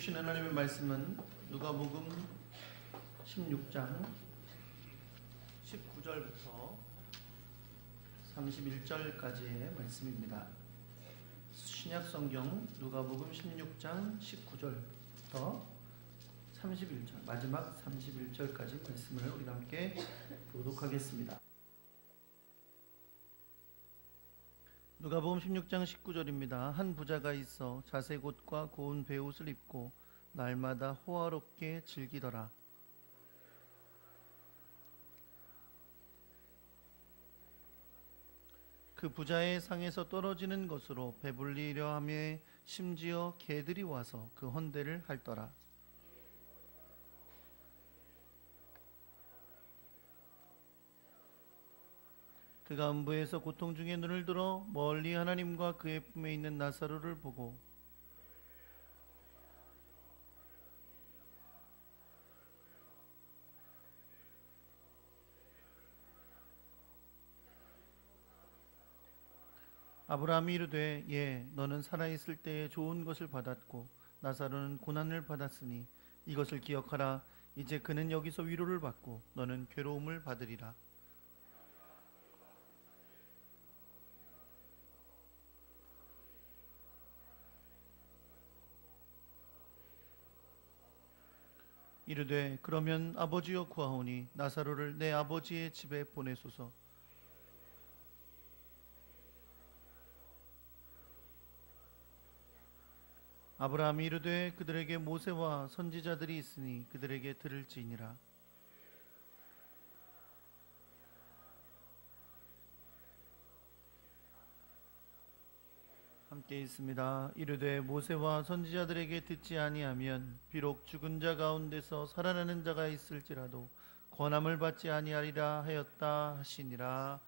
주신 하나님의 말씀은 누가복음 16장 19절부터 31절까지의 말씀입니다. 신약성경 누가복음 16장 19절부터 31절, 마지막 31절까지 말씀을 우리가 함께 교독하겠습니다. 누가복음 16장 19절입니다. 한 부자가 있어 자색옷과 고운 베옷을 입고 날마다 호화롭게 즐기더라. 그 부자의 상에서 떨어지는 것으로 배불리려 하며 심지어 개들이 와서 그 헌대를 핥더라. 그가 음부에서 고통 중에 눈을 들어 멀리 하나님과 그의 품에 있는 나사로를 보고 아브라함이 이르되 예 너는 살아있을 때에 좋은 것을 받았고 나사로는 고난을 받았으니 이것을 기억하라. 이제 그는 여기서 위로를 받고 너는 괴로움을 받으리라. 이르되 그러면 아버지여 구하오니 나사로를 내 아버지의 집에 보내소서. 아브라함이 이르되 그들에게 모세와 선지자들이 있으니 그들에게 들을지니라. 함께 있습니다. 이르되 모세와 선지자들에게 듣지 아니하면 비록 죽은 자 가운데서 살아나는 자가 있을지라도 권함을 받지 아니하리라 하였다 하시니라.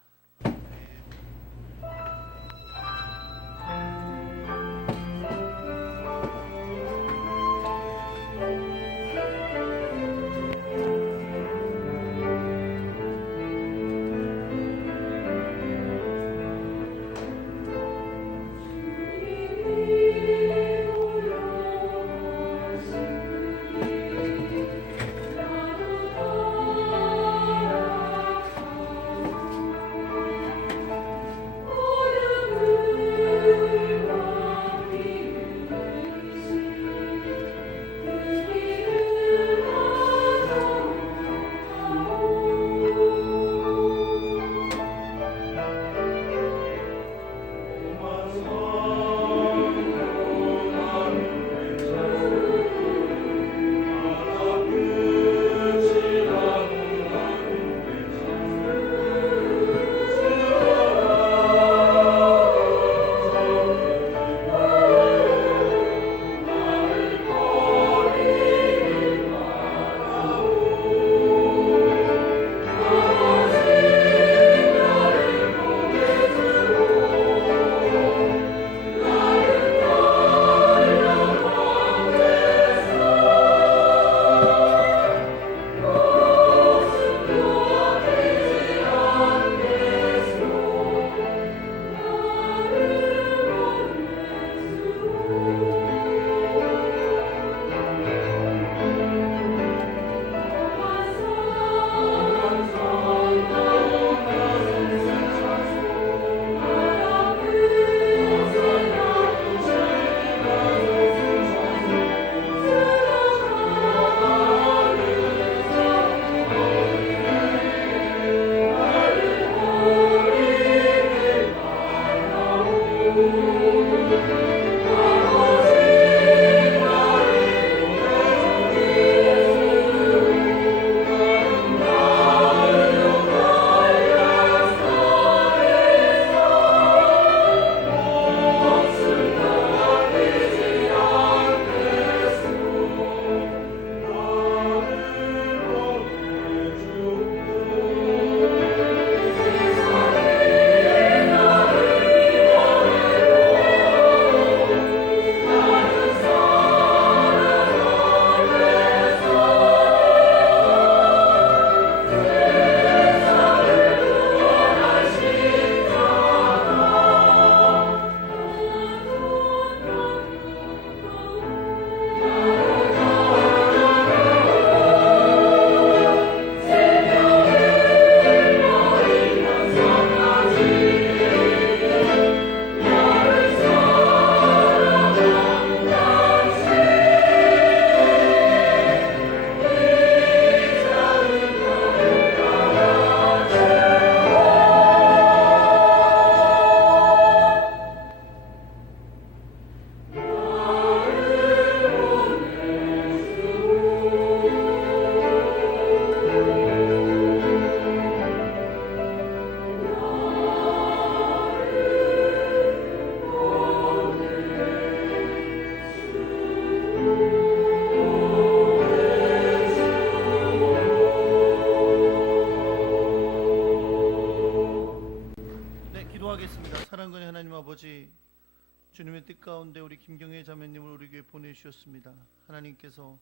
드렸습니다. 하나님께서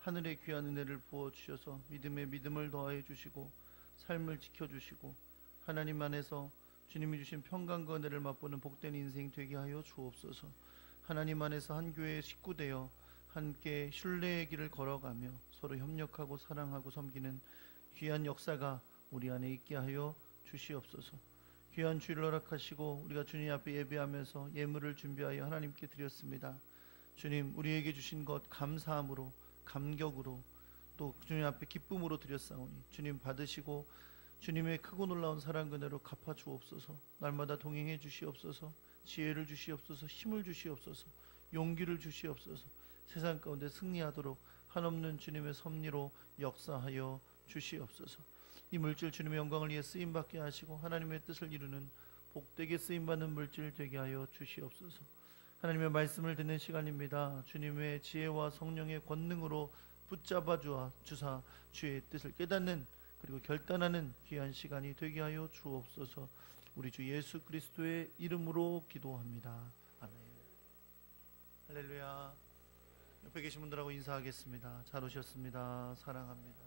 하늘의 귀한 은혜를 부어 주셔서 믿음에 믿음을 더하여 주시고 삶을 지켜 주시고 하나님 안에서 주님이 주신 평강과 은혜를 맛보는 복된 인생 되게 하여 주옵소서. 하나님 안에서 한 교회의 식구 되어 함께 신뢰의 길을 걸어가며 서로 협력하고 사랑하고 섬기는 귀한 역사가 우리 안에 있게 하여 주시옵소서. 귀한 주일을 허락하시고 우리가 주님 앞에 예배하면서 예물을 준비하여 하나님께 드렸습니다. 주님, 우리에게 주신 것 감사함으로 감격으로 또 주님 앞에 기쁨으로 드렸사오니 주님 받으시고 주님의 크고 놀라운 사랑 은혜로 갚아 주옵소서. 날마다 동행해 주시옵소서. 지혜를 주시옵소서. 힘을 주시옵소서. 용기를 주시옵소서. 세상 가운데 승리하도록 한없는 주님의 섭리로 역사하여 주시옵소서. 이 물질 주님의 영광을 위해 쓰임받게 하시고 하나님의 뜻을 이루는 복되게 쓰임받는 물질 되게 하여 주시옵소서. 하나님의 말씀을 듣는 시간입니다. 주님의 지혜와 성령의 권능으로 붙잡아 주사 주의 뜻을 깨닫는 그리고 결단하는 귀한 시간이 되게 하여 주옵소서. 우리 주 예수 그리스도의 이름으로 기도합니다. 아멘. 할렐루야. 옆에 계신 분들하고 인사하겠습니다. 잘 오셨습니다. 사랑합니다.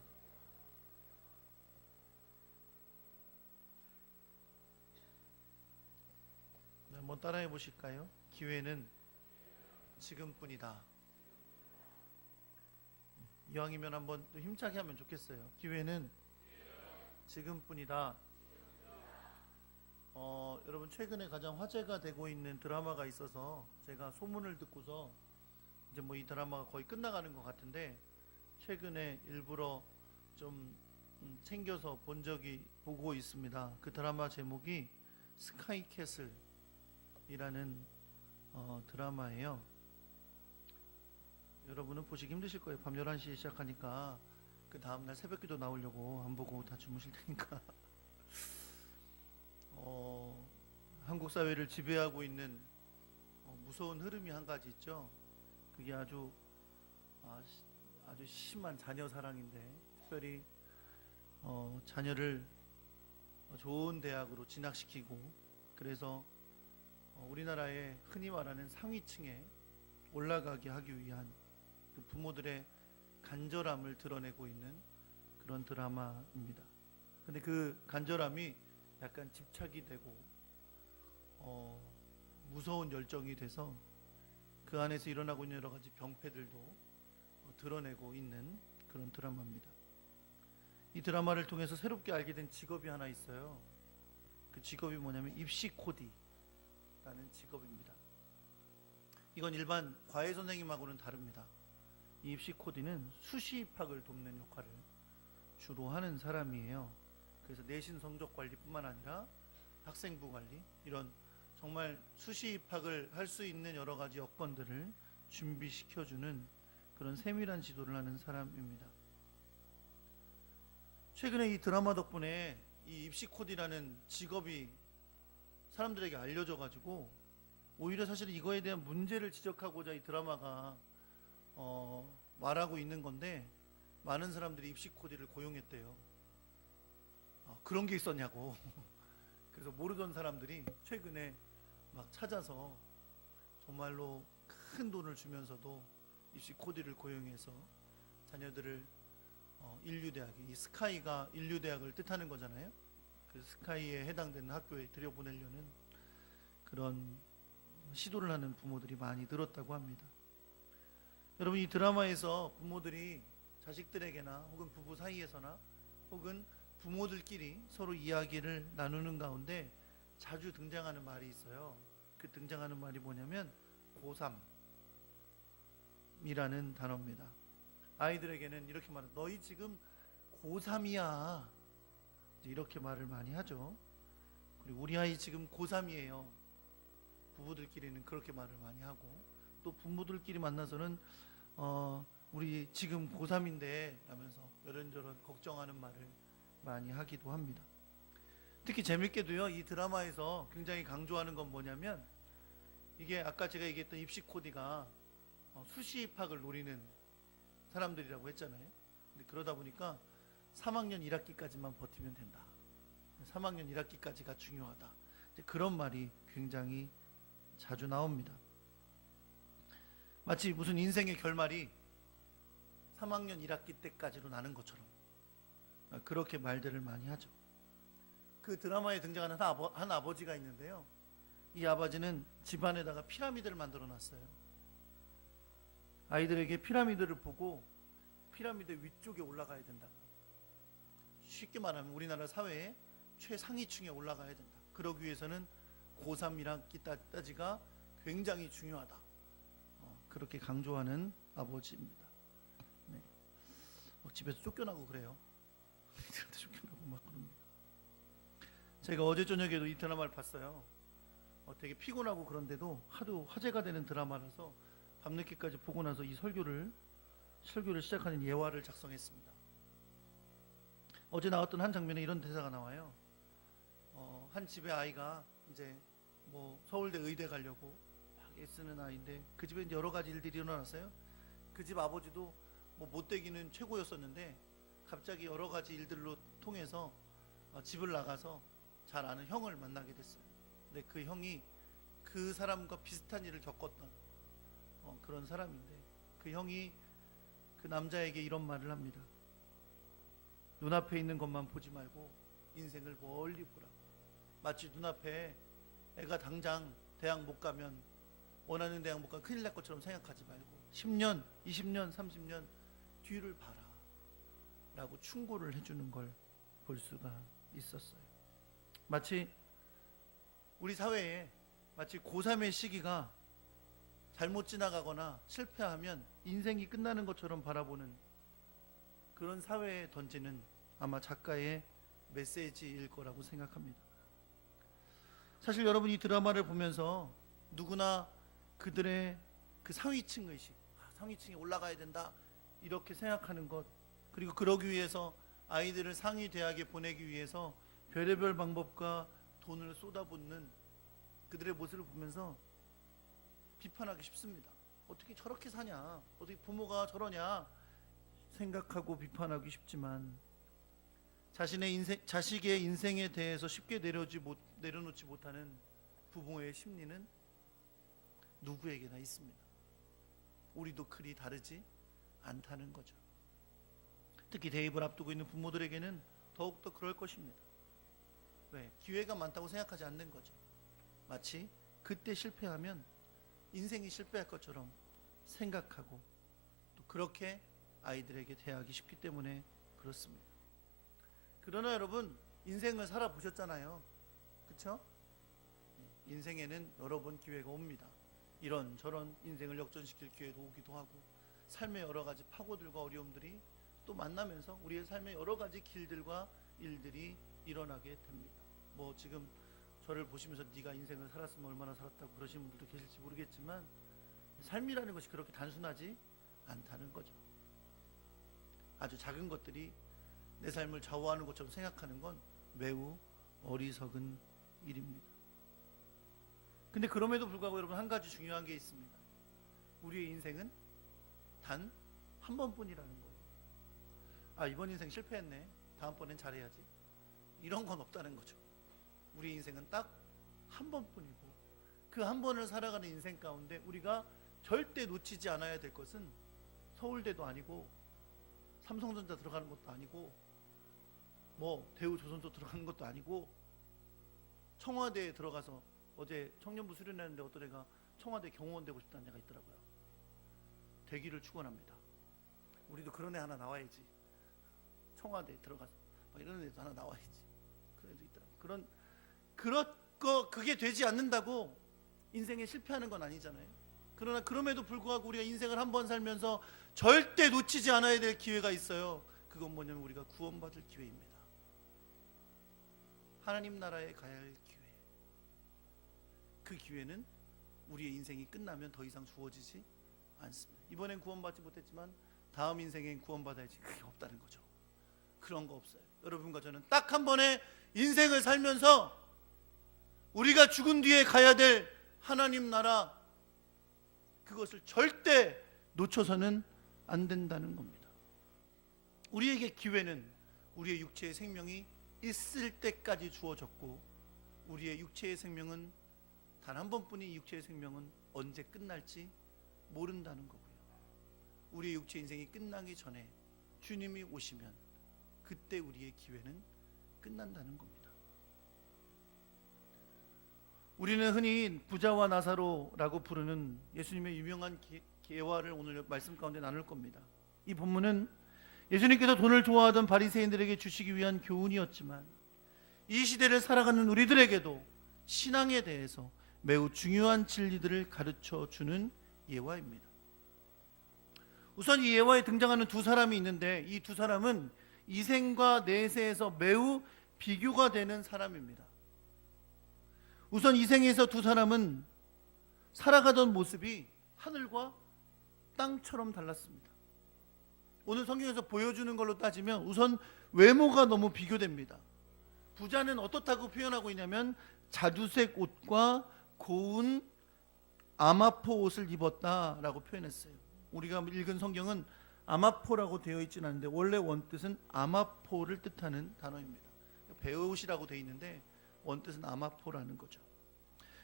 네, 한번 따라해 보실까요? 기회는 지금뿐이다. 이왕이면 한번 힘차게 하면 좋겠어요. 기회는 지금뿐이다. 여러분 최근에 가장 화제가 되고 있는 드라마가 있어서 제가 소문을 듣고서 이제 뭐 이 드라마가 거의 끝나가는 것 같은데 최근에 일부러 좀 챙겨서 보고 있습니다. 그 드라마 제목이 스카이캐슬이라는 드라마예요. 여러분은 보시기 힘드실 거예요. 밤 11시에 시작하니까 그 다음날 새벽기도 나오려고 안 보고 다 주무실 테니까 한국 사회를 지배하고 있는 무서운 흐름이 한 가지 있죠. 그게 아주 심한 자녀 사랑인데 특별히 자녀를 좋은 대학으로 진학시키고 그래서 우리나라의 흔히 말하는 상위층에 올라가게 하기 위한 그 부모들의 간절함을 드러내고 있는 그런 드라마입니다. 근데 그 간절함이 약간 집착이 되고 무서운 열정이 돼서 그 안에서 일어나고 있는 여러 가지 병폐들도 드러내고 있는 그런 드라마입니다. 이 드라마를 통해서 새롭게 알게 된 직업이 하나 있어요. 그 직업이 뭐냐면 입시 코디라는 직업입니다. 이건 일반 과외 선생님하고는 다릅니다. 이 입시 코디는 수시 입학을 돕는 역할을 주로 하는 사람이에요. 그래서 내신 성적 관리뿐만 아니라 학생부 관리 이런 정말 수시 입학을 할 수 있는 여러 가지 여건들을 준비시켜주는 그런 세밀한 지도를 하는 사람입니다. 최근에 이 드라마 덕분에 이 입시 코디라는 직업이 사람들에게 알려져 가지고 오히려 사실 이거에 대한 문제를 지적하고자 이 드라마가 말하고 있는 건데 많은 사람들이 입시 코디를 고용했대요. 그런 게 있었냐고. 그래서 모르던 사람들이 최근에 막 찾아서 정말로 큰 돈을 주면서도 입시 코디를 고용해서 자녀들을 인류대학에 이 스카이가 인류대학을 뜻하는 거잖아요. 그 스카이에 해당되는 학교에 들여보내려는 그런 시도를 하는 부모들이 많이 늘었다고 합니다. 여러분 이 드라마에서 부모들이 자식들에게나 혹은 부부 사이에서나 혹은 부모들끼리 서로 이야기를 나누는 가운데 자주 등장하는 말이 있어요. 그 등장하는 말이 뭐냐면 고3이라는 단어입니다. 아이들에게는 이렇게 말해요. 너희 지금 고3이야. 이렇게 말을 많이 하죠. 그리고 우리 아이 지금 고3이에요. 부부들끼리는 그렇게 말을 많이 하고 또 부모들끼리 만나서는 우리 지금 고3인데 라면서 이런저런 걱정하는 말을 많이 하기도 합니다. 특히 재밌게도요, 이 드라마에서 굉장히 강조하는 건 뭐냐면 이게 아까 제가 얘기했던 입시 코디가 수시 입학을 노리는 사람들이라고 했잖아요. 근데 그러다 보니까 3학년 1학기까지만 버티면 된다. 3학년 1학기까지가 중요하다. 이제 그런 말이 굉장히 자주 나옵니다. 마치 무슨 인생의 결말이 3학년 1학기 때까지로 나는 것처럼 그렇게 말들을 많이 하죠. 그 드라마에 등장하는 한 아버지가 있는데요, 이 아버지는 집안에다가 피라미드를 만들어 놨어요. 아이들에게 피라미드를 보고 피라미드 위쪽에 올라가야 된다. 쉽게 말하면 우리나라 사회의 최상위층에 올라가야 된다. 그러기 위해서는 고3 1학기 따지가 굉장히 중요하다. 그렇게 강조하는 아버지입니다. 네. 집에서 쫓겨나고 그래요. 쫓겨나고 막 그럽니다. 제가 어제 저녁에도 이 드라마를 봤어요. 되게 피곤하고 그런데도 하도 화제가 되는 드라마라서 밤늦게까지 보고 나서 이 설교를 시작하는 예화를 작성했습니다. 어제 나왔던 한 장면에 이런 대사가 나와요. 한 집의 아이가 이제 뭐 서울대 의대 가려고 막 애쓰는 아이인데 그 집에 여러 가지 일들이 일어났어요. 그 집 아버지도 뭐 못되기는 최고였었는데 갑자기 여러 가지 일들로 통해서 집을 나가서 잘 아는 형을 만나게 됐어요. 근데 그 형이 그 사람과 비슷한 일을 겪었던 그런 사람인데, 그 형이 그 남자에게 이런 말을 합니다. 눈앞에 있는 것만 보지 말고 인생을 멀리 보라고. 마치 눈앞에 애가 당장 대학 못 가면, 원하는 대학 못 가면 큰일 날 것처럼 생각하지 말고 10년, 20년, 30년 뒤를 봐라 라고 충고를 해주는 걸 볼 수가 있었어요. 마치 우리 사회에 마치 고3의 시기가 잘못 지나가거나 실패하면 인생이 끝나는 것처럼 바라보는 그런 사회에 던지는 아마 작가의 메시지일 거라고 생각합니다. 사실 여러분, 이 드라마를 보면서 누구나 그들의 그 상위층 의식, 상위층에 올라가야 된다 이렇게 생각하는 것, 그리고 그러기 위해서 아이들을 상위 대학에 보내기 위해서 별의별 방법과 돈을 쏟아붓는 그들의 모습을 보면서 비판하기 쉽습니다. 어떻게 저렇게 사냐, 어떻게 부모가 저러냐 생각하고 비판하기 쉽지만, 자식의 인생에 대해서 쉽게 내려놓지 못하는 부모의 심리는 누구에게나 있습니다. 우리도 그리 다르지 않다는 거죠. 특히 대입을 앞두고 있는 부모들에게는 더욱더 그럴 것입니다. 왜? 기회가 많다고 생각하지 않는 거죠. 마치 그때 실패하면 인생이 실패할 것처럼 생각하고 또 그렇게 아이들에게 대하기 쉽기 때문에 그렇습니다. 그러나 여러분, 인생을 살아보셨잖아요. 그렇죠? 인생에는 여러 번 기회가 옵니다. 이런저런 인생을 역전시킬 기회도 오기도 하고, 삶의 여러 가지 파고들과 어려움들이 또 만나면서 우리의 삶의 여러 가지 길들과 일들이 일어나게 됩니다. 뭐 지금 저를 보시면서 네가 인생을 살았으면 얼마나 살았다고 그러시는 분들도 계실지 모르겠지만, 삶이라는 것이 그렇게 단순하지 않다는 거죠. 아주 작은 것들이 내 삶을 좌우하는 것처럼 생각하는 건 매우 어리석은 일입니다. 근데 그럼에도 불구하고 여러분, 한 가지 중요한 게 있습니다. 우리의 인생은 단 한 번뿐이라는 거예요. 이번 인생 실패했네, 다음번엔 잘해야지, 이런 건 없다는 거죠. 우리 인생은 딱 한 번뿐이고, 그 한 번을 살아가는 인생 가운데 우리가 절대 놓치지 않아야 될 것은 서울대도 아니고 삼성전자 들어가는 것도 아니고 뭐 대우조선소 들어가는 것도 아니고 청와대에 들어가서, 어제 청년부 수련회했는데 어떤 애가 청와대 경호원 되고 싶다는 애가 있더라고요. 되기를 축원합니다. 우리도 그런 애 하나 나와야지. 청와대에 들어가서 이런 애도 하나 나와야지. 그런 애도 있더라고요. 그게 되지 않는다고 인생에 실패하는 건 아니잖아요. 그러나 그럼에도 불구하고 우리가 인생을 한 번 살면서 절대 놓치지 않아야 될 기회가 있어요. 그건 뭐냐면 우리가 구원받을 기회입니다. 하나님 나라에 가야 할 기회. 그 기회는 우리의 인생이 끝나면 더 이상 주어지지 않습니다. 이번엔 구원받지 못했지만 다음 인생엔 구원받아야지, 그게 없다는 거죠. 그런 거 없어요. 여러분과 저는 딱 한 번의 인생을 살면서 우리가 죽은 뒤에 가야 될 하나님 나라, 그것을 절대 놓쳐서는 안 된다는 겁니다. 우리에게 기회는 우리의 육체의 생명이 있을 때까지 주어졌고, 우리의 육체의 생명은 단 한 번뿐인 육체의 생명은 언제 끝날지 모른다는 거고요. 우리의 육체 인생이 끝나기 전에 주님이 오시면 그때 우리의 기회는 끝난다는 겁니다. 우리는 흔히 부자와 나사로라고 부르는 예수님의 유명한 예화를 오늘 말씀 가운데 나눌 겁니다. 이 본문은 예수님께서 돈을 좋아하던 바리새인들에게 주시기 위한 교훈이었지만 이 시대를 살아가는 우리들에게도 신앙에 대해서 매우 중요한 진리들을 가르쳐 주는 예화입니다. 우선 이 예화에 등장하는 두 사람이 있는데 이 두 사람은 이생과 내세에서 매우 비교가 되는 사람입니다. 우선 이생에서 두 사람은 살아가던 모습이 하늘과 땅처럼 달랐습니다. 오늘 성경에서 보여주는 걸로 따지면 우선 외모가 너무 비교됩니다. 부자는 어떻다고 표현하고 있냐면 자주색 옷과 고운 아마포 옷을 입었다라고 표현했어요. 우리가 읽은 성경은 아마포라고 되어 있지는 않은데 원래 원뜻은 아마포를 뜻하는 단어입니다. 배옷이라고 되어 있는데 원뜻은 아마포라는 거죠.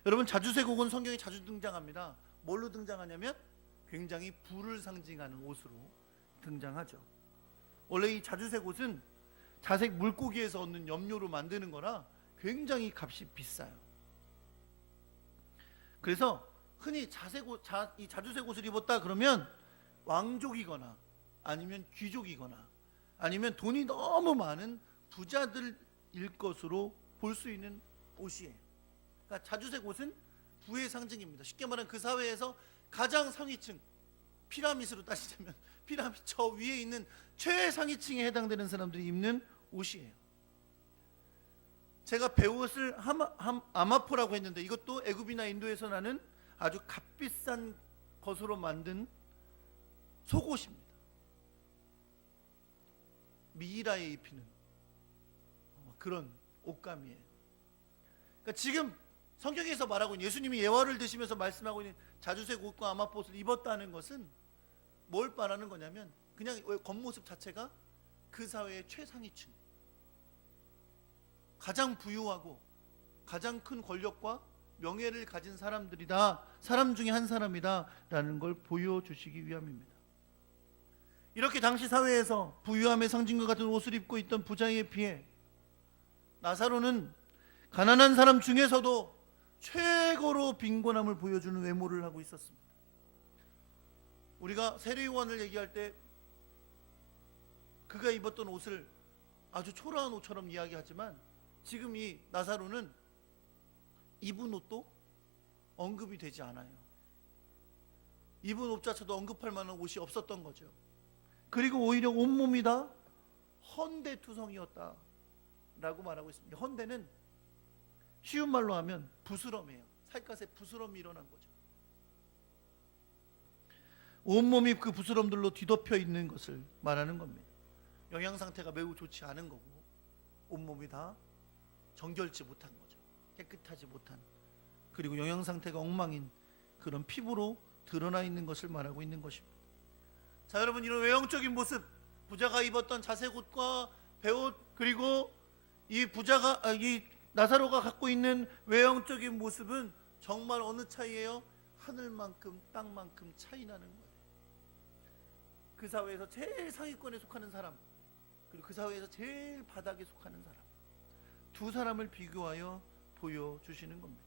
여러분, 자주색 옷은 성경에 자주 등장합니다. 뭘로 등장하냐면 굉장히 부를 상징하는 옷으로 등장하죠. 원래 이 자주색 옷은 자색 물고기에서 얻는 염료로 만드는 거라 굉장히 값이 비싸요. 그래서 흔히 이 자주색 옷을 입었다 그러면 왕족이거나 아니면 귀족이거나 아니면 돈이 너무 많은 부자들일 것으로 볼 수 있는 옷이에요. 그러니까 자주색 옷은 부의 상징입니다. 쉽게 말하면 그 사회에서 가장 상위층, 피라미드로 따지자면 피라미드 저 위에 있는 최상위층에 해당되는 사람들이 입는 옷이에요. 제가 배옷을 아마포라고 했는데 이것도 애굽이나 인도에서 나는 아주 값비싼 것으로 만든 속옷입니다. 미이라에 입히는 그런 옷감이에요. 그러니까 지금 성경에서 말하고 있는 예수님이 예화를 드시면서 말씀하고 있는 자주색 옷과 아마포옷을 입었다는 것은 뭘 말하는 거냐면 그냥 겉모습 자체가 그 사회의 최상위층, 가장 부유하고 가장 큰 권력과 명예를 가진 사람들이다, 사람 중에 한 사람이다 라는 걸 보여주시기 위함입니다. 이렇게 당시 사회에서 부유함의 상징과 같은 옷을 입고 있던 부자에 비해 나사로는 가난한 사람 중에서도 최고로 빈곤함을 보여주는 외모를 하고 있었습니다. 우리가 세례요한을 얘기할 때 그가 입었던 옷을 아주 초라한 옷처럼 이야기하지만 지금 이 나사로는 입은 옷도 언급이 되지 않아요. 입은 옷자체도 언급할 만한 옷이 없었던 거죠. 그리고 오히려 온몸이 다 헌대투성이었다 라고 말하고 있습니다. 헌대는 쉬운 말로 하면 부스럼이에요. 살갗에 부스럼이 일어난 거죠. 온몸이 그 부스럼들로 뒤덮여 있는 것을 말하는 겁니다. 영양 상태가 매우 좋지 않은 거고 온몸이 다 정결치 못한 거죠. 깨끗하지 못한, 그리고 영양 상태가 엉망인 그런 피부로 드러나 있는 것을 말하고 있는 것입니다. 자, 여러분, 이런 외형적인 모습, 부자가 입었던 자색 옷과 배옷, 그리고 이 나사로가 갖고 있는 외형적인 모습은 정말 어느 차이예요? 하늘만큼 땅만큼 차이 나는 거예요. 그 사회에서 제일 상위권에 속하는 사람, 그리고 그 사회에서 제일 바닥에 속하는 사람, 두 사람을 비교하여 보여주시는 겁니다.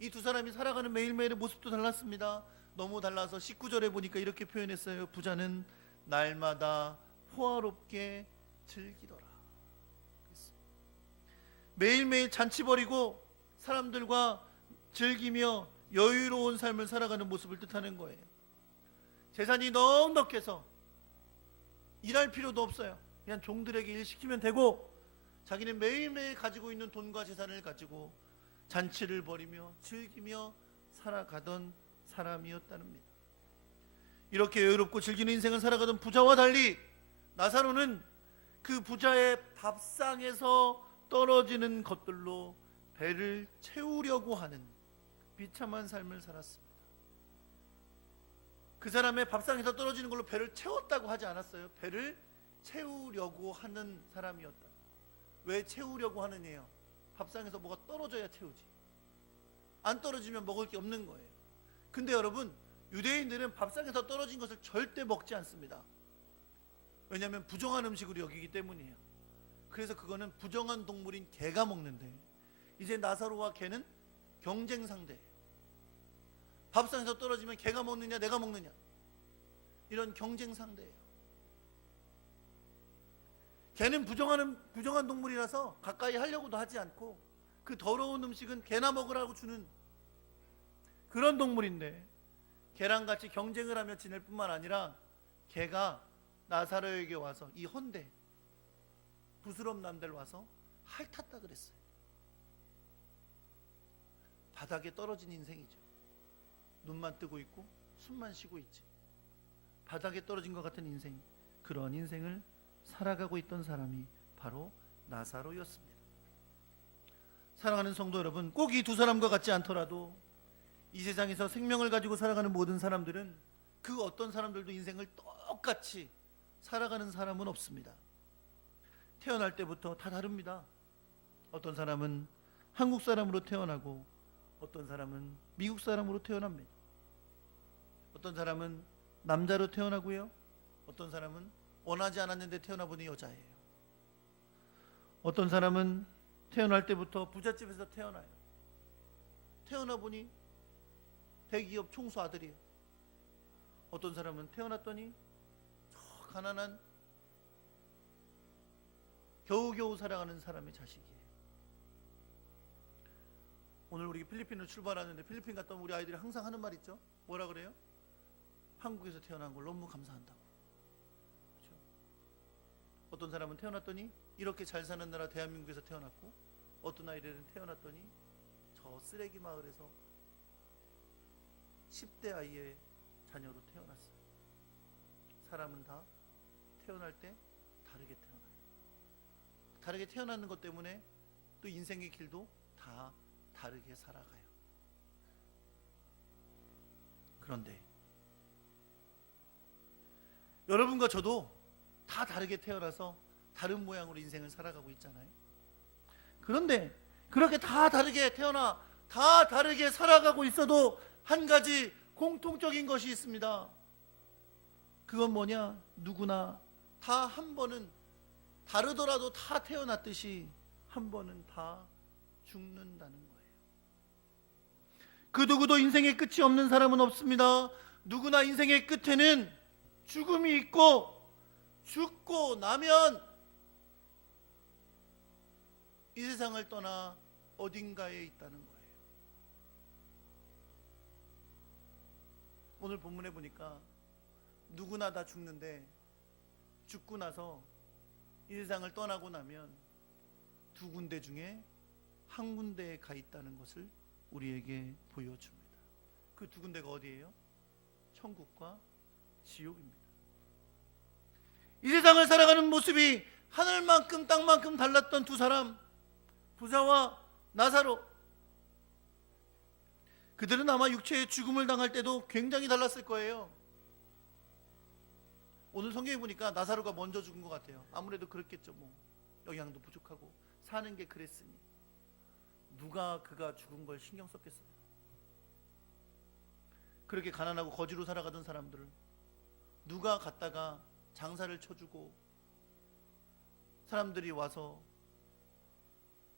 이 두 사람이 살아가는 매일매일의 모습도 달랐습니다. 너무 달라서 19절에 보니까 이렇게 표현했어요. 부자는 날마다 호화롭게 즐기더라. 매일매일 잔치 벌이고 사람들과 즐기며 여유로운 삶을 살아가는 모습을 뜻하는 거예요. 재산이 넉넉해서 일할 필요도 없어요. 그냥 종들에게 일 시키면 되고 자기는 매일매일 가지고 있는 돈과 재산을 가지고 잔치를 벌이며 즐기며 살아가던 사람이었답니다. 이렇게 여유롭고 즐기는 인생을 살아가던 부자와 달리 나사로는 그 부자의 밥상에서 떨어지는 것들로 배를 채우려고 하는 비참한 삶을 살았습니다. 그 사람의 밥상에서 떨어지는 걸로 배를 채웠다고 하지 않았어요. 배를 채우려고 하는 사람이었다. 왜 채우려고 하느냐요? 밥상에서 뭐가 떨어져야 채우지. 안 떨어지면 먹을 게 없는 거예요. 근데 여러분, 유대인들은 밥상에서 떨어진 것을 절대 먹지 않습니다. 왜냐하면 부정한 음식으로 여기기 때문이에요. 그래서 그거는 부정한 동물인 개가 먹는데, 이제 나사로와 개는 경쟁 상대예요. 밥상에서 떨어지면 개가 먹느냐 내가 먹느냐, 이런 경쟁 상대예요. 개는 부정한 동물이라서 가까이 하려고도 하지 않고, 그 더러운 음식은 개나 먹으라고 주는 그런 동물인데, 개랑 같이 경쟁을 하며 지낼 뿐만 아니라 개가 나사로에게 와서 이 헌데 부스럼 남들 와서 핥았다 그랬어요. 바닥에 떨어진 인생이죠. 눈만 뜨고 있고 숨만 쉬고 있지. 바닥에 떨어진 것 같은 인생, 그런 인생을 살아가고 있던 사람이 바로 나사로였습니다. 사랑하는 성도 여러분, 꼭 이 두 사람과 같지 않더라도 이 세상에서 생명을 가지고 살아가는 모든 사람들은, 그 어떤 사람들도 인생을 똑같이 살아가는 사람은 없습니다. 태어날 때부터 다 다릅니다. 어떤 사람은 한국 사람으로 태어나고, 어떤 사람은 미국 사람으로 태어납니다. 어떤 사람은 남자로 태어나고요, 어떤 사람은 원하지 않았는데 태어나보니 여자예요. 어떤 사람은 태어날 때부터 부잣집에서 태어나요. 태어나보니 대기업 총수 아들이에요. 어떤 사람은 태어났더니 저 가난한 겨우겨우 살아가는 사람의 자식이에요. 오늘 우리 필리핀으로 출발하는데, 필리핀 갔다 오면 우리 아이들이 항상 하는 말 있죠? 뭐라 그래요? 한국에서 태어난 걸 너무 감사한다고. 그렇죠? 어떤 사람은 태어났더니 이렇게 잘 사는 나라 대한민국에서 태어났고, 어떤 아이들은 태어났더니 저 쓰레기 마을에서 10대 아이의 자녀로 태어났어요. 사람은 다 태어날 때 다르게 태어나요. 다르게 태어나는 것 때문에 또 인생의 길도 다 다르게 살아가요. 그런데 여러분과 저도 다 다르게 태어나서 다른 모양으로 인생을 살아가고 있잖아요. 그런데 그렇게 다 다르게 태어나 다 다르게 살아가고 있어도 한 가지 공통적인 것이 있습니다. 그건 뭐냐? 누구나 다 한 번은, 다르더라도 다 태어났듯이 한 번은 다 죽는다는 거예요. 그 누구도 인생의 끝이 없는 사람은 없습니다. 누구나 인생의 끝에는 죽음이 있고, 죽고 나면 이 세상을 떠나 어딘가에 있다는 거예요. 오늘 본문에 보니까 누구나 다 죽는데, 죽고 나서 이 세상을 떠나고 나면 두 군데 중에 한 군데에 가 있다는 것을 우리에게 보여줍니다. 그 두 군데가 어디예요? 천국과 지옥입니다. 이 세상을 살아가는 모습이 하늘만큼 땅만큼 달랐던 두 사람, 부자와 나사로, 그들은 아마 육체의 죽음을 당할 때도 굉장히 달랐을 거예요. 오늘 성경에 보니까 나사로가 먼저 죽은 것 같아요. 아무래도 그렇겠죠. 뭐 영양도 부족하고 사는 게 그랬으니 누가 그가 죽은 걸 신경 썼겠어요. 그렇게 가난하고 거지로 살아가던 사람들을 누가 갔다가 장사를 쳐주고 사람들이 와서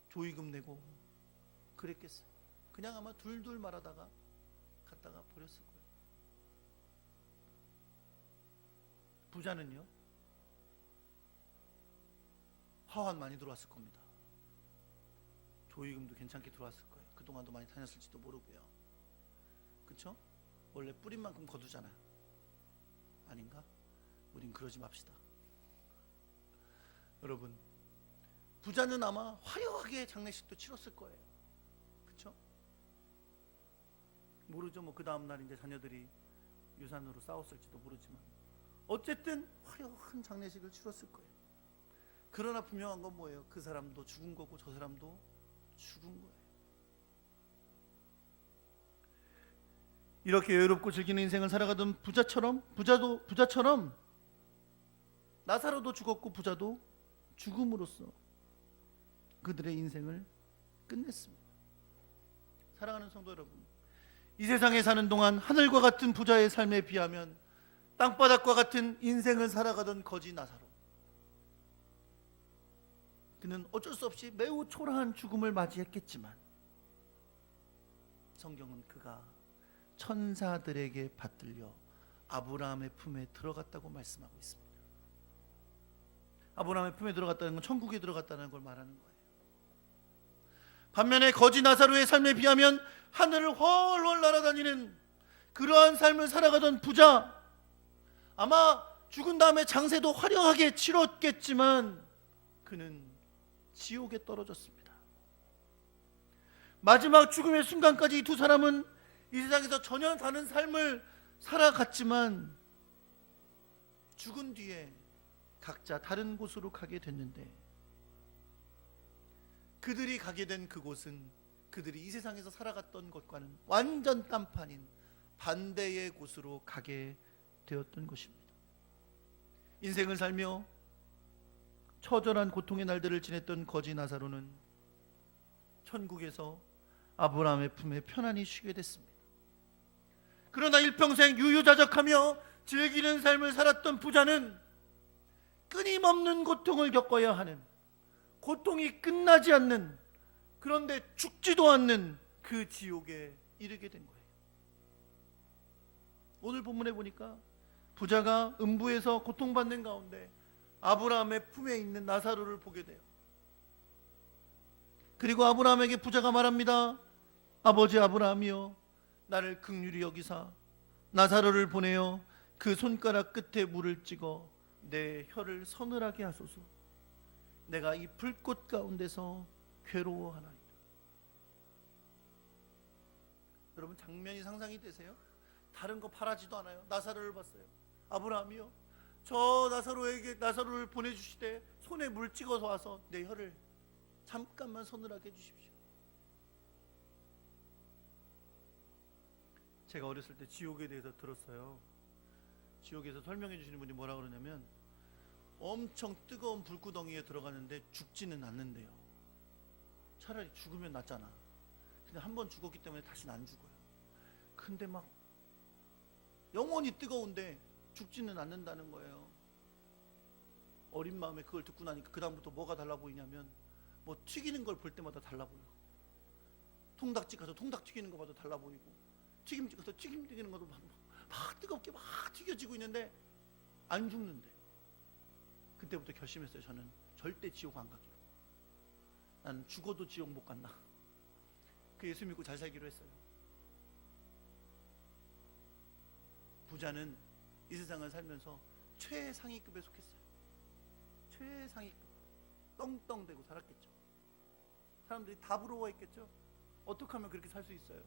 조의금 내고 그랬겠어요. 그냥 아마 둘둘 말하다가 갔다가 버렸을 거예요. 부자는요, 화환 많이 들어왔을 겁니다. 조의금도 괜찮게 들어왔을 거예요. 그동안도 많이 다녔을지도 모르고요. 그쵸? 원래 뿌린 만큼 거두잖아요. 아닌가? 우린 그러지 맙시다. 여러분, 부자는 아마 화려하게 장례식도 치렀을 거예요. 그쵸? 모르죠. 뭐 그 다음날 이제 자녀들이 유산으로 싸웠을지도 모르지만 어쨌든 화려한 장례식을 치렀을 거예요. 그러나 분명한 건 뭐예요? 그 사람도 죽은 거고 저 사람도 죽은 거예요. 이렇게 여유롭고 즐기는 인생을 살아가던 부자처럼 나사로도 죽었고 부자도 죽음으로써 그들의 인생을 끝냈습니다. 사랑하는 성도 여러분, 이 세상에 사는 동안 하늘과 같은 부자의 삶에 비하면 땅바닥과 같은 인생을 살아가던 거지 나사로, 그는 어쩔 수 없이 매우 초라한 죽음을 맞이했겠지만 성경은 그가 천사들에게 받들려 아브라함의 품에 들어갔다고 말씀하고 있습니다. 아브라함의 품에 들어갔다는 건 천국에 들어갔다는 걸 말하는 거예요. 반면에 거지 나사로의 삶에 비하면 하늘을 훨훨 날아다니는 그러한 삶을 살아가던 부자, 아마 죽은 다음에 장세도 화려하게 치렀겠지만 그는 지옥에 떨어졌습니다. 마지막 죽음의 순간까지 이 두 사람은 이 세상에서 전혀 다른 삶을 살아갔지만 죽은 뒤에 각자 다른 곳으로 가게 됐는데, 그들이 가게 된 그곳은 그들이 이 세상에서 살아갔던 것과는 완전 딴판인 반대의 곳으로 가게 되었던 것입니다. 인생을 살며 처절한 고통의 날들을 지냈던 거지 나사로는 천국에서 아브라함의 품에 편안히 쉬게 됐습니다. 그러나 일평생 유유자적하며 즐기는 삶을 살았던 부자는 끊임없는 고통을 겪어야 하는, 고통이 끝나지 않는, 그런데 죽지도 않는 그 지옥에 이르게 된 거예요. 오늘 본문에 보니까 부자가 음부에서 고통받는 가운데 아브라함의 품에 있는 나사로를 보게 돼요. 그리고 아브라함에게 부자가 말합니다. 아버지 아브라함이여, 나를 긍휼히 여기사 나사로를 보내어 그 손가락 끝에 물을 찍어 내 혀를 서늘하게 하소서. 내가 이 불꽃 가운데서 괴로워하나이다. 여러분, 장면이 상상이 되세요? 다른 거 바라지도 않아요. 나사로를 봤어요. 아브라함이요, 저 나사로를 보내주시되 손에 물 찍어서 와서 내 혀를 잠깐만 서늘하게 해주십시오. 제가 어렸을 때 지옥에 대해서 들었어요. 지옥에서 설명해 주시는 분이 뭐라 그러냐면, 엄청 뜨거운 불구덩이에 들어가는데 죽지는 않는데요. 차라리 죽으면 낫잖아. 근데 한 번 죽었기 때문에 다시는 안 죽어요. 근데 막 영원히 뜨거운데 죽지는 않는다는 거예요. 어린 마음에 그걸 듣고 나니까 그 다음부터 뭐가 달라 보이냐면, 뭐 튀기는 걸 볼 때마다 달라 보이고, 통닭집 가서 통닭 튀기는 거 봐도 달라 보이고, 튀김집 가서 튀김 튀기는 것도 막 뜨겁게 막 튀겨지고 있는데 안 죽는데, 그때부터 결심했어요. 저는 절대 지옥 안 가기로. 나는 죽어도 지옥 못 간다. 그 예수 믿고 잘 살기로 했어요. 부자는 이 세상을 살면서 최상위급에 속했어요. 최상위급. 떵떵대고 살았겠죠. 사람들이 다 부러워했겠죠. 어떻게 하면 그렇게 살 수 있어요?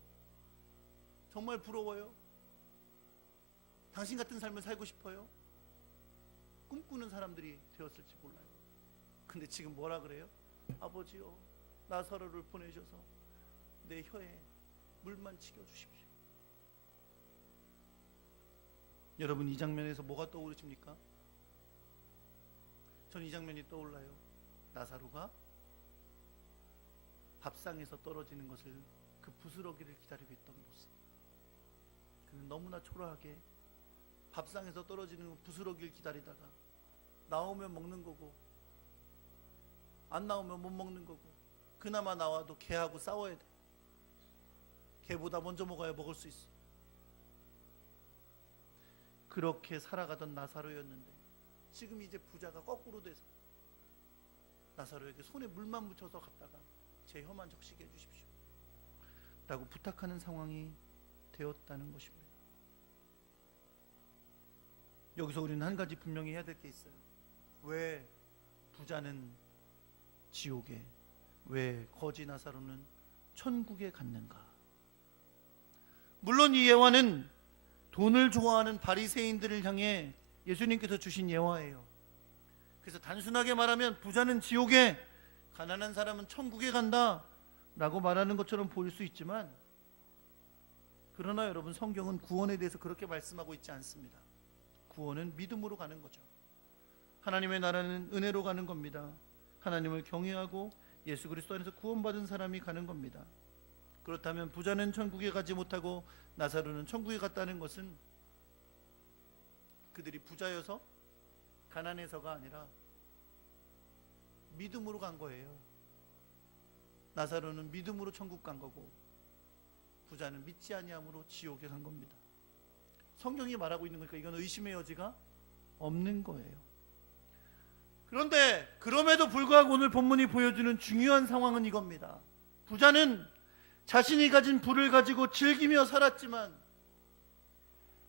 정말 부러워요. 당신 같은 삶을 살고 싶어요? 꿈꾸는 사람들이 되었을지 몰라요. 근데 지금 뭐라 그래요? 아버지요, 나사로를 보내셔서 내 혀에 물만 치겨주십시오. 여러분, 이 장면에서 뭐가 떠오르십니까? 전 이 장면이 떠올라요. 나사로가 밥상에서 떨어지는 것을, 그 부스러기를 기다리고 있던 모습. 그는 너무나 초라하게 밥상에서 떨어지는 부스러기를 기다리다가 나오면 먹는 거고, 안 나오면 못 먹는 거고, 그나마 나와도 개하고 싸워야 돼. 개보다 먼저 먹어야 먹을 수 있어. 그렇게 살아가던 나사로였는데, 지금 이제 부자가 거꾸로 돼서 나사로에게 손에 물만 묻혀서 갔다가 제 혀만 적시게 해주십시오 라고 부탁하는 상황이 되었다는 것입니다. 여기서 우리는 한 가지 분명히 해야 될 게 있어요. 왜 부자는 지옥에, 왜 거지 나사로는 천국에 갔는가? 물론 이 예화는 돈을 좋아하는 바리새인들을 향해 예수님께서 주신 예화예요. 그래서 단순하게 말하면 부자는 지옥에, 가난한 사람은 천국에 간다 라고 말하는 것처럼 보일 수 있지만, 그러나 여러분, 성경은 구원에 대해서 그렇게 말씀하고 있지 않습니다. 구원은 믿음으로 가는 거죠. 하나님의 나라는 은혜로 가는 겁니다. 하나님을 경외하고 예수 그리스도 안에서 구원받은 사람이 가는 겁니다. 그렇다면 부자는 천국에 가지 못하고 나사로는 천국에 갔다는 것은 그들이 부자여서 가난해서가 아니라 믿음으로 간 거예요. 나사로는 믿음으로 천국 간 거고 부자는 믿지 아니함으로 지옥에 간 겁니다. 성경이 말하고 있는 거니까 이건 의심의 여지가 없는 거예요. 그런데 그럼에도 불구하고 오늘 본문이 보여주는 중요한 상황은 이겁니다. 부자는 자신이 가진 부를 가지고 즐기며 살았지만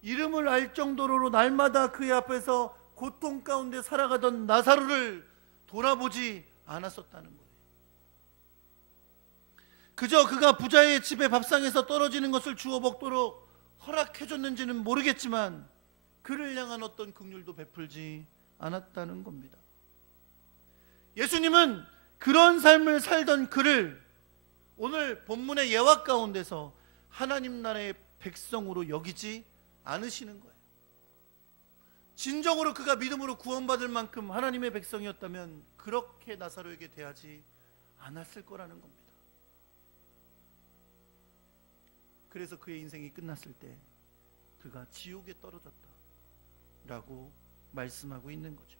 이름을 알 정도로 날마다 그의 앞에서 고통 가운데 살아가던 나사로를 돌아보지 않았었다는 거예요. 그저 그가 부자의 집에 밥상에서 떨어지는 것을 주워 먹도록 허락해줬는지는 모르겠지만 그를 향한 어떤 긍휼도 베풀지 않았다는 겁니다. 예수님은 그런 삶을 살던 그를 오늘 본문의 예화 가운데서 하나님 나라의 백성으로 여기지 않으시는 거예요. 진정으로 그가 믿음으로 구원받을 만큼 하나님의 백성이었다면 그렇게 나사로에게 대하지 않았을 거라는 겁니다. 그래서 그의 인생이 끝났을 때 그가 지옥에 떨어졌다라고 말씀하고 있는 거죠.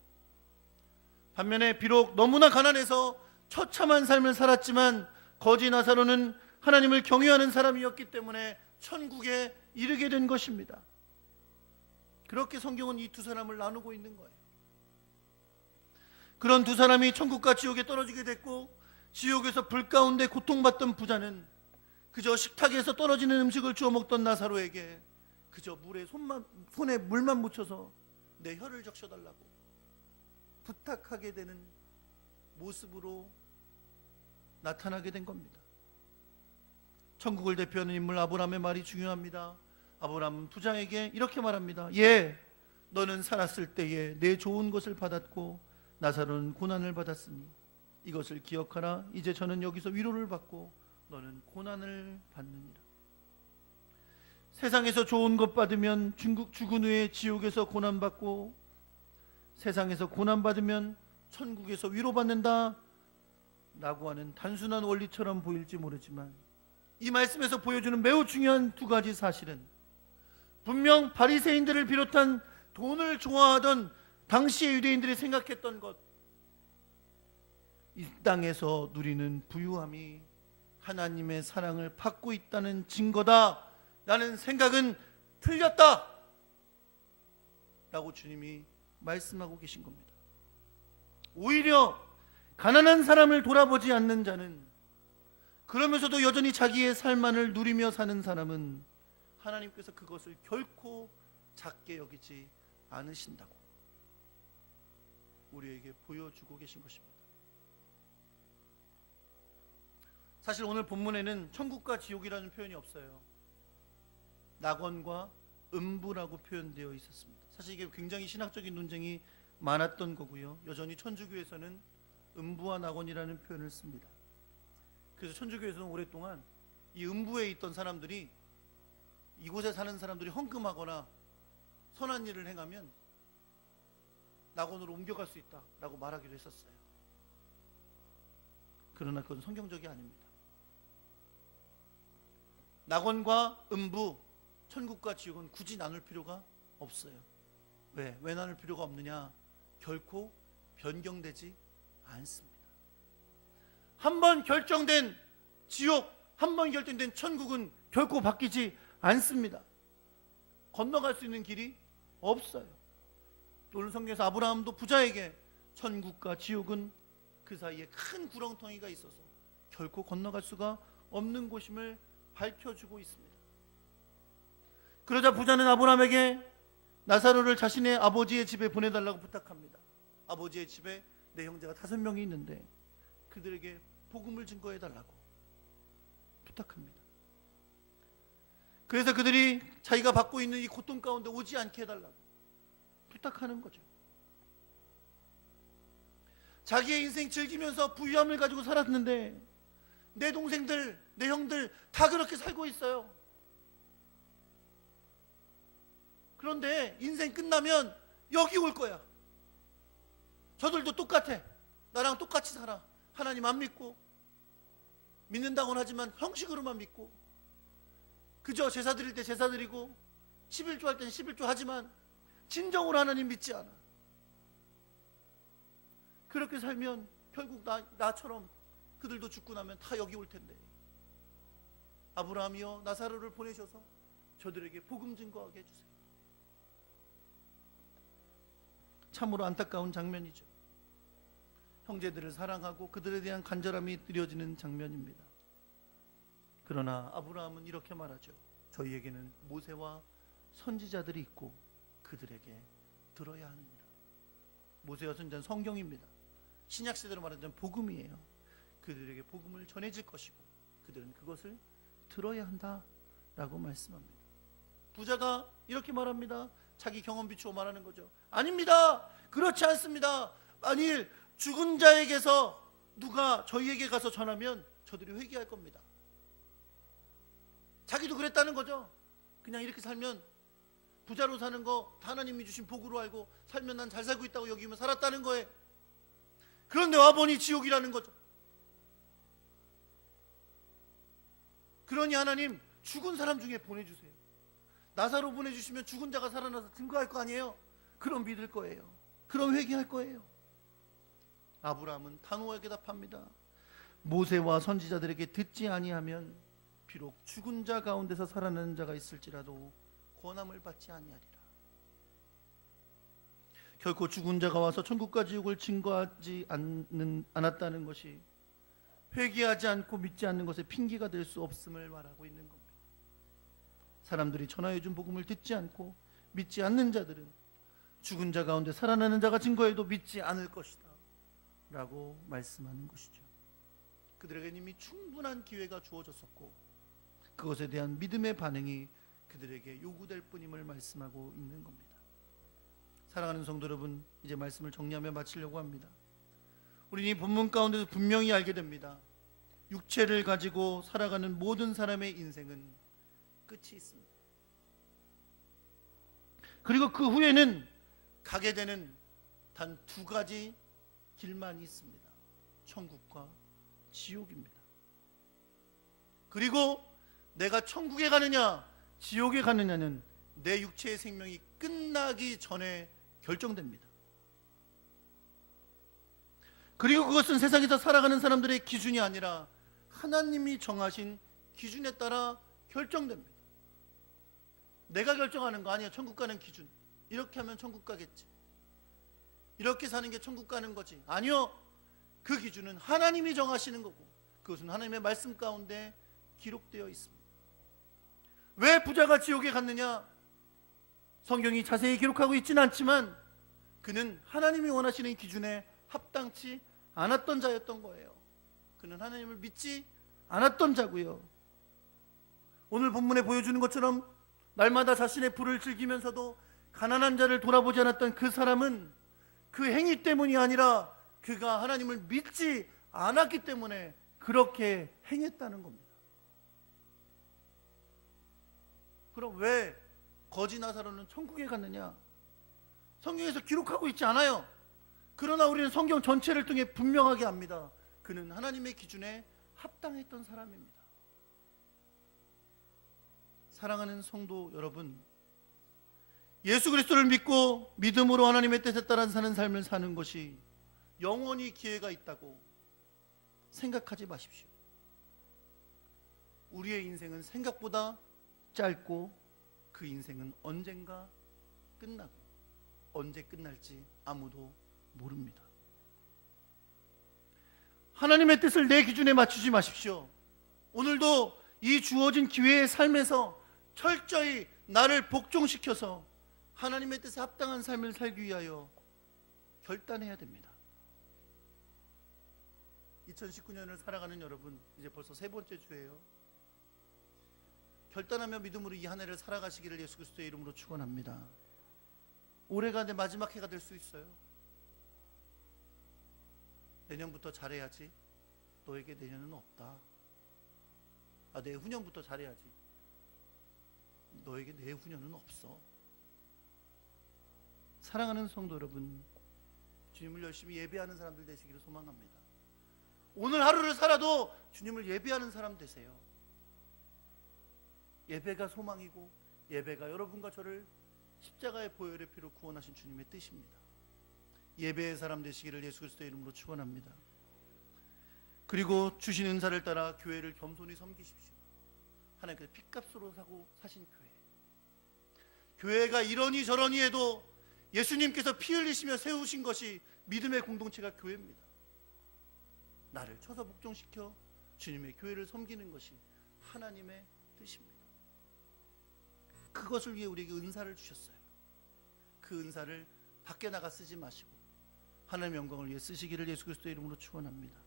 반면에 비록 너무나 가난해서 처참한 삶을 살았지만 거지 나사로는 하나님을 경외하는 사람이었기 때문에 천국에 이르게 된 것입니다. 그렇게 성경은 이 두 사람을 나누고 있는 거예요. 그런 두 사람이 천국과 지옥에 떨어지게 됐고, 지옥에서 불 가운데 고통받던 부자는 그저 식탁에서 떨어지는 음식을 주워 먹던 나사로에게 그저 손에 물만 묻혀서 내 혀를 적셔달라고 부탁하게 되는 모습으로 나타나게 된 겁니다. 천국을 대표하는 인물 아브라함의 말이 중요합니다. 아브라함은 부자에게 이렇게 말합니다. 예, 너는 살았을 때에 내 좋은 것을 받았고 나사로는 고난을 받았으니 이것을 기억하라. 이제 저는 여기서 위로를 받고 너는 고난을 받느니라. 세상에서 좋은 것 받으면 죽은 후에 지옥에서 고난받고, 세상에서 고난받으면 천국에서 위로받는다 라고 하는 단순한 원리처럼 보일지 모르지만 이 말씀에서 보여주는 매우 중요한 두 가지 사실은, 분명 바리새인들을 비롯한 돈을 좋아하던 당시의 유대인들이 생각했던 것, 이 땅에서 누리는 부유함이 하나님의 사랑을 받고 있다는 증거다 라는 생각은 틀렸다 라고 주님이 말씀하고 계신 겁니다. 오히려 가난한 사람을 돌아보지 않는 자는, 그러면서도 여전히 자기의 삶만을 누리며 사는 사람은 하나님께서 그것을 결코 작게 여기지 않으신다고 우리에게 보여주고 계신 것입니다. 사실 오늘 본문에는 천국과 지옥이라는 표현이 없어요. 낙원과 음부라고 표현되어 있었습니다. 사실 이게 굉장히 신학적인 논쟁이 많았던 거고요. 여전히 천주교에서는 음부와 낙원이라는 표현을 씁니다. 그래서 천주교에서는 오랫동안 이 음부에 있던 사람들이, 이곳에 사는 사람들이 헝금하거나 선한 일을 행하면 낙원으로 옮겨갈 수 있다라고 말하기도 했었어요. 그러나 그건 성경적이 아닙니다. 낙원과 음부, 천국과 지옥은 굳이 나눌 필요가 없어요. 왜 나눌 필요가 없느냐? 결코 변경되지 않습니다. 한번 결정된 지옥, 한번 결정된 천국은 결코 바뀌지 않습니다. 건너갈 수 있는 길이 없어요. 오늘 성경에서 아브라함도 부자에게 천국과 지옥은 그 사이에 큰 구렁텅이가 있어서 결코 건너갈 수가 없는 곳임을 밝혀주고 있습니다. 그러자 부자는 아브라함에게 나사로를 자신의 아버지의 집에 보내달라고 부탁합니다. 아버지의 집에 내 형제가 5명이 있는데 그들에게 복음을 증거해달라고 부탁합니다. 그래서 그들이 자기가 받고 있는 이 고통 가운데 오지 않게 해달라고 부탁하는 거죠. 자기의 인생 즐기면서 부유함을 가지고 살았는데 내 동생들, 내 형들 다 그렇게 살고 있어요. 그런데 인생 끝나면 여기 올 거야. 저들도 똑같아. 나랑 똑같이 살아. 하나님 안 믿고 믿는다고는 하지만 형식으로만 믿고, 그저 제사 드릴 때 제사 드리고 11조 할 때는 11조 하지만 진정으로 하나님 믿지 않아. 그렇게 살면 결국 나처럼 그들도 죽고 나면 다 여기 올 텐데, 아브라함이여 나사로를 보내셔서 저들에게 복음 증거하게 해주세요. 참으로 안타까운 장면이죠. 형제들을 사랑하고 그들에 대한 간절함이 느껴지는 장면입니다. 그러나 아브라함은 이렇게 말하죠. 저희에게는 모세와 선지자들이 있고 그들에게 들어야 하느니라. 모세와 선지자는 성경입니다. 신약시대로 말하자면 복음이에요. 그들에게 복음을 전해질 것이고 그들은 그것을 들어야 한다라고 말씀합니다. 부자가 이렇게 말합니다. 자기 경험 비추어 말하는 거죠. 아닙니다. 그렇지 않습니다. 만일 죽은 자에게서 누가 저희에게 가서 전하면 저들이 회개할 겁니다. 자기도 그랬다는 거죠. 그냥 이렇게 살면, 부자로 사는 거 하나님이 주신 복으로 알고 살면 난 잘 살고 있다고 여기면 살았다는 거예요. 그런데 와보니 지옥이라는 거죠. 그러니 하나님 죽은 사람 중에 보내주세요. 나사로 보내주시면 죽은 자가 살아나서 증거할 거 아니에요. 그럼 믿을 거예요. 그럼 회개할 거예요. 아브라함은 단호하게 답합니다. 모세와 선지자들에게 듣지 아니하면 비록 죽은 자 가운데서 살아나는 자가 있을지라도 권함을 받지 아니하리라. 결코 죽은 자가 와서 천국과 지옥을 증거하지 않았다는 것이 회개하지 않고 믿지 않는 것의 핑계가 될 수 없음을 말하고 있는 겁니다. 사람들이 전하여 준 복음을 듣지 않고 믿지 않는 자들은 죽은 자 가운데 살아나는 자가 증거해도 믿지 않을 것이다 라고 말씀하는 것이죠. 그들에게 이미 충분한 기회가 주어졌었고 그것에 대한 믿음의 반응이 그들에게 요구될 뿐임을 말씀하고 있는 겁니다. 사랑하는 성도 여러분, 이제 말씀을 정리하며 마치려고 합니다. 우리는 이 본문 가운데서 분명히 알게 됩니다. 육체를 가지고 살아가는 모든 사람의 인생은 끝이 있습니다. 그리고 그 후에는 가게 되는 단 두 가지 길만 있습니다. 천국과 지옥입니다. 그리고 내가 천국에 가느냐 지옥에 가느냐는 내 육체의 생명이 끝나기 전에 결정됩니다. 그리고 그것은 세상에서 살아가는 사람들의 기준이 아니라 하나님이 정하신 기준에 따라 결정됩니다. 내가 결정하는 거 아니야. 천국 가는 기준, 이렇게 하면 천국 가겠지, 이렇게 사는 게 천국 가는 거지. 아니요, 그 기준은 하나님이 정하시는 거고 그것은 하나님의 말씀 가운데 기록되어 있습니다. 왜 부자가 지옥에 갔느냐? 성경이 자세히 기록하고 있지는 않지만 그는 하나님이 원하시는 기준에 합당치 않았던 자였던 거예요. 그는 하나님을 믿지 않았던 자고요. 오늘 본문에 보여주는 것처럼 날마다 자신의 부를 즐기면서도 가난한 자를 돌아보지 않았던 그 사람은 그 행위 때문이 아니라 그가 하나님을 믿지 않았기 때문에 그렇게 행했다는 겁니다. 그럼 왜 거지 나사로는 천국에 갔느냐? 성경에서 기록하고 있지 않아요. 그러나 우리는 성경 전체를 통해 분명하게 압니다. 그는 하나님의 기준에 합당했던 사람입니다. 사랑하는 성도 여러분, 예수 그리스도를 믿고 믿음으로 하나님의 뜻에 따라 사는 삶을 사는 것이 영원히 기회가 있다고 생각하지 마십시오. 우리의 인생은 생각보다 짧고 그 인생은 언젠가 끝나고 언제 끝날지 아무도 모릅니다. 하나님의 뜻을 내 기준에 맞추지 마십시오. 오늘도 이 주어진 기회의 삶에서 철저히 나를 복종시켜서 하나님의 뜻에 합당한 삶을 살기 위하여 결단해야 됩니다. 2019년을 살아가는 여러분, 이제 벌써 세 번째 주예요. 결단하며 믿음으로 이 한 해를 살아가시기를 예수 그리스도의 이름으로 축원합니다. 올해가 내 마지막 해가 될 수 있어요. 내년부터 잘해야지. 너에게 내년은 없다. 내후년부터 잘해야지. 너에게 내후년은 없어. 사랑하는 성도 여러분, 주님을 열심히 예배하는 사람들 되시기를 소망합니다. 오늘 하루를 살아도 주님을 예배하는 사람 되세요. 예배가 소망이고 예배가 여러분과 저를 십자가의 보혈의 피로 구원하신 주님의 뜻입니다. 예배의 사람 되시기를 예수 그리스도의 이름으로 축원합니다. 그리고 주신 은사를 따라 교회를 겸손히 섬기십시오. 하나님께서 핏값으로 사고 사신 교회, 교회가 이러니 저러니 해도 예수님께서 피 흘리시며 세우신 것이 믿음의 공동체가 교회입니다. 나를 쳐서 복종시켜 주님의 교회를 섬기는 것이 하나님의 뜻입니다. 그것을 위해 우리에게 은사를 주셨어요. 그 은사를 밖에 나가 쓰지 마시고 하나님의 영광을 위해 쓰시기를 예수 그리스도의 이름으로 축원합니다.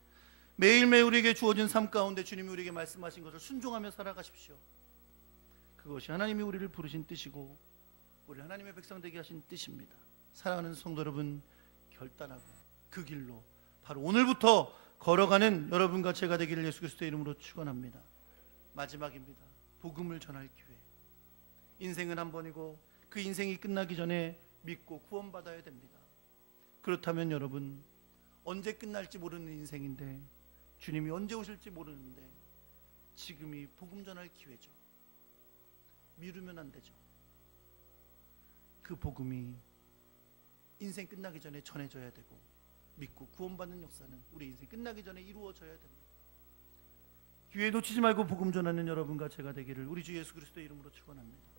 매일매일 우리에게 주어진 삶 가운데 주님이 우리에게 말씀하신 것을 순종하며 살아가십시오. 그것이 하나님이 우리를 부르신 뜻이고 우리 하나님의 백성 되게 하신 뜻입니다. 사랑하는 성도 여러분, 결단하고 그 길로 바로 오늘부터 걸어가는 여러분과 제가 되기를 예수 그리스도의 이름으로 축원합니다. 마지막입니다. 복음을 전할 기회. 인생은 한 번이고 그 인생이 끝나기 전에 믿고 구원받아야 됩니다. 그렇다면 여러분, 언제 끝날지 모르는 인생인데, 주님이 언제 오실지 모르는데 지금이 복음 전할 기회죠. 미루면 안 되죠. 그 복음이 인생 끝나기 전에 전해져야 되고 믿고 구원받는 역사는 우리 인생 끝나기 전에 이루어져야 됩니다. 기회 놓치지 말고 복음 전하는 여러분과 제가 되기를 우리 주 예수 그리스도의 이름으로 축원합니다.